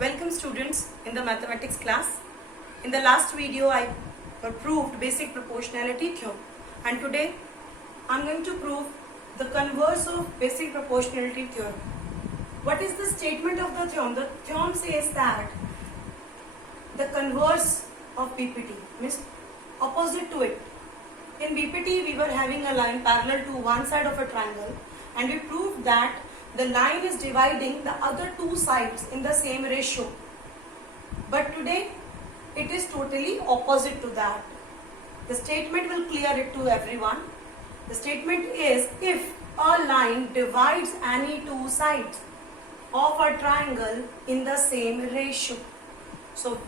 Welcome students in the mathematics class. In the last video I proved basic proportionality theorem, and today I am going to prove the converse of basic proportionality theorem. What is the statement of the theorem? The theorem says that the converse of BPT means opposite to it. In BPT we were having a line parallel to one side of a triangle, and we proved that the line is dividing the other two sides in the same ratio. But today it is totally opposite to that. The statement will clear it to everyone. The statement is, if a line divides any two sides of a triangle in the same ratio. So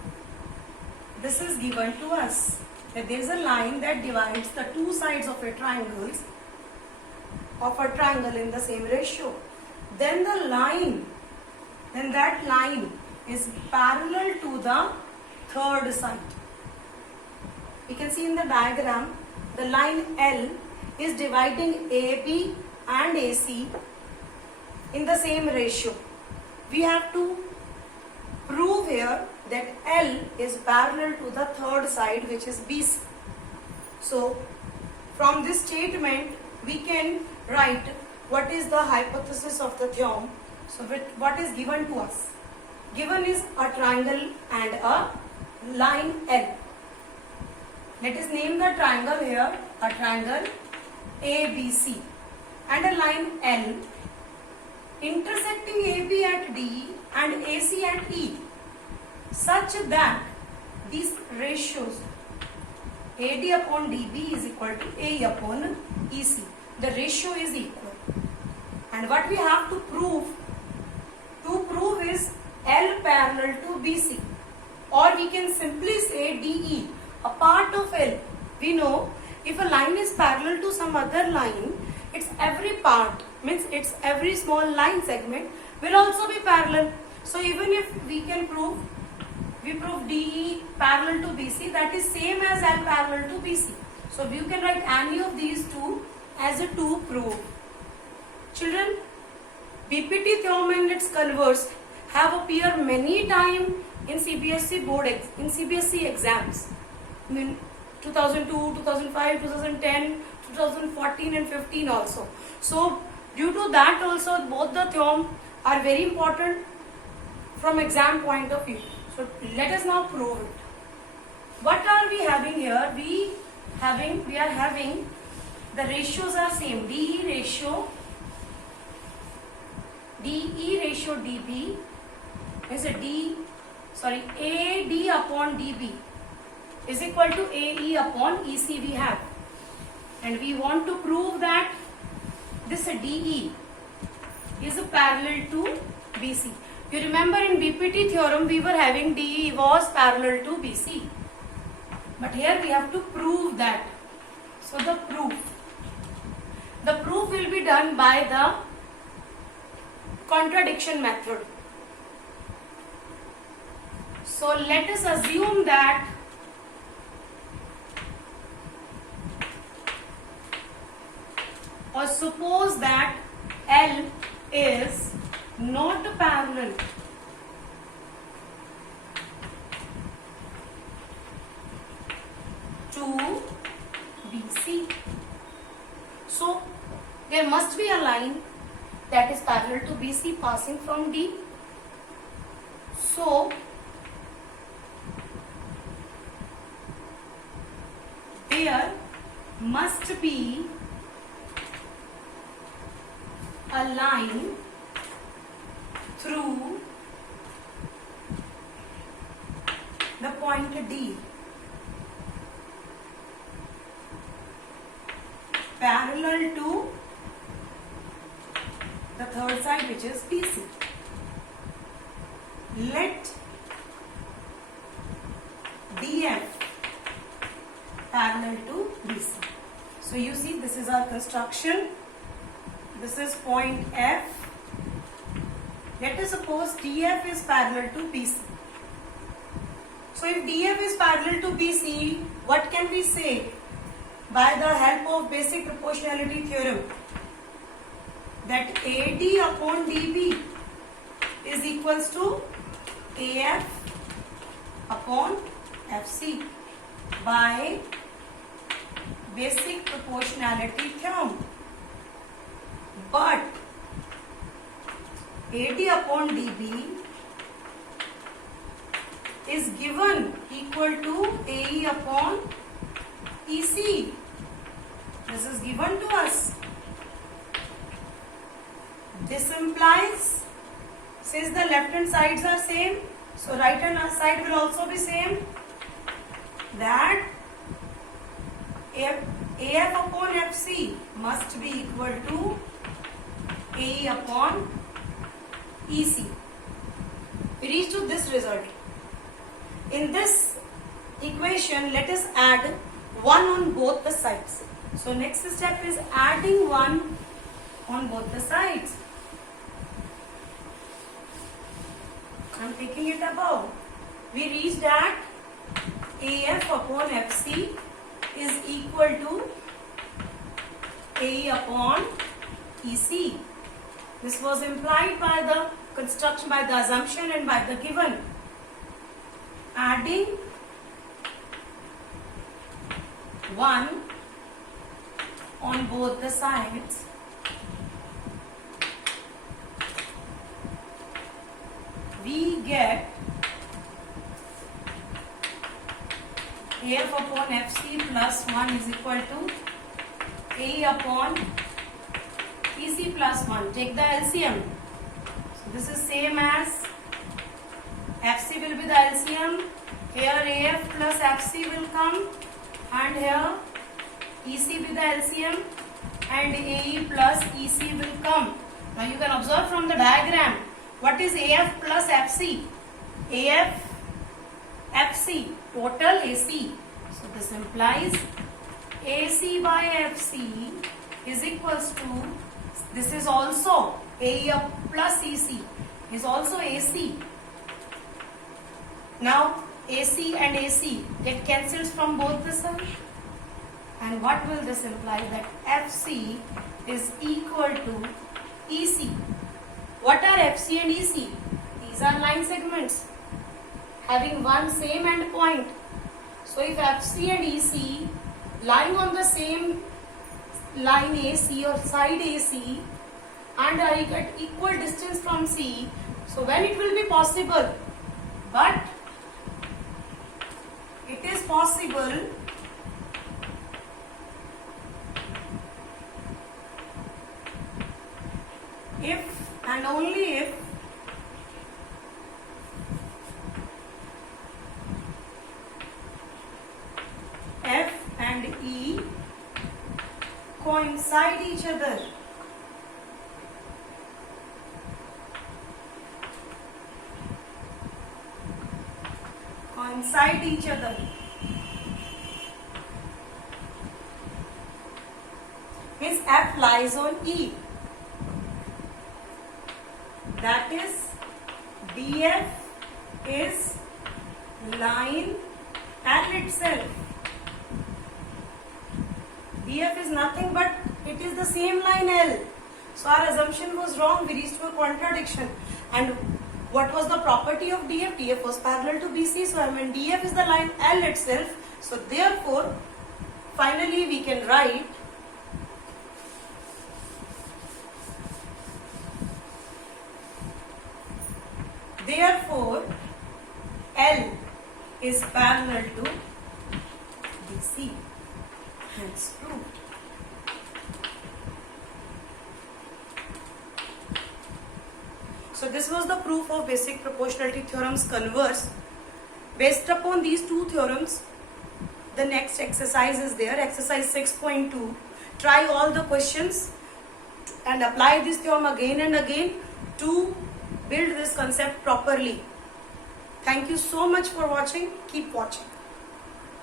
this is given to us that there is a line that divides the two sides of a triangle in the same ratio. Then that line is parallel to the third side. You can see in the diagram, the line L is dividing AB and AC in the same ratio. We have to prove here that L is parallel to the third side, which is BC. So from this statement we can write what is the hypothesis of the theorem. So what is given to us? Given is a triangle and a line L. Let us name the triangle here, a triangle ABC, and a line L intersecting AB at D and AC at E, such that these ratios AD upon DB is equal to A upon EC. The ratio is equal. And what we have to prove is L parallel to BC, or we can simply say DE, a part of L. We know if a line is parallel to some other line, its every part, means its every small line segment will also be parallel. So even if we prove DE parallel to BC, that is same as L parallel to BC. So you can write any of these two as a to prove. Children, BPT theorem and its converse have appeared many times in CBSE exams. I mean 2002, 2005, 2010, 2014 and 15 also. So due to that also both the theorem are very important from exam point of view. So let us now prove it. What are we having here? We are having the ratios are same. DE ratio DB is AD upon DB is equal to AE upon EC we have, and we want to prove that this DE is parallel to BC. You remember in BPT theorem we were having DE was parallel to BC, but here we have to prove that. So the proof will be done by the contradiction method. So let us assume that or suppose that L is not parallel to BC. So there must be a line that is parallel to BC passing from D. So there must be a line through the point D parallel to the third side, which is BC. Let DF parallel to BC. So you see, this is our construction. This is point F. Let us suppose DF is parallel to BC. So if DF is parallel to BC, what can we say? By the help of basic proportionality theorem, that AD upon DB is equals to AF upon FC by basic proportionality theorem. But AD upon DB is given equal to AE upon EC. This is given to us. This implies, since the left hand sides are same, so right hand side will also be same, that AF upon FC must be equal to AE upon EC. We reach to this result. In this equation, let us add 1 on both the sides. So next step is adding 1 on both the sides. I am taking it above. We reached that AF upon FC is equal to AE upon EC. This was implied by the construction, by the assumption and by the given. Adding 1 on both the sides, we get AF upon FC plus 1 is equal to AE upon EC plus 1. Take the LCM. So this is same as FC will be the LCM. Here AF plus FC will come, and here EC be the LCM, and AE plus EC will come. Now you can observe from the diagram, what is AF plus FC? AF, FC, total AC. So this implies AC by FC is equals to, this is also AE plus EC is also AC. Now AC and AC get cancelled from both the sides. And what will this imply? That FC is equal to EC. What are FC and EC? These are line segments having one same end point. So if FC and EC lying on the same line AC or side AC and are at equal distance from C, so when it will be possible? But it is possible if and only if F and E coincide each other. Coincide each other. Means F lies on E. That is, DF is line L itself. DF is nothing but it is the same line L. So our assumption was wrong. We reached to a contradiction. And what was the property of DF? DF was parallel to BC. So when DF is the line L itself, so therefore, finally we can write therefore L is parallel to BC. Hence proved. So this was the proof of basic proportionality theorem's converse. Based upon these two theorems, the next exercise is there, exercise 6.2. Try all the questions and apply this theorem again and again to build this concept properly. Thank you so much for watching. Keep watching.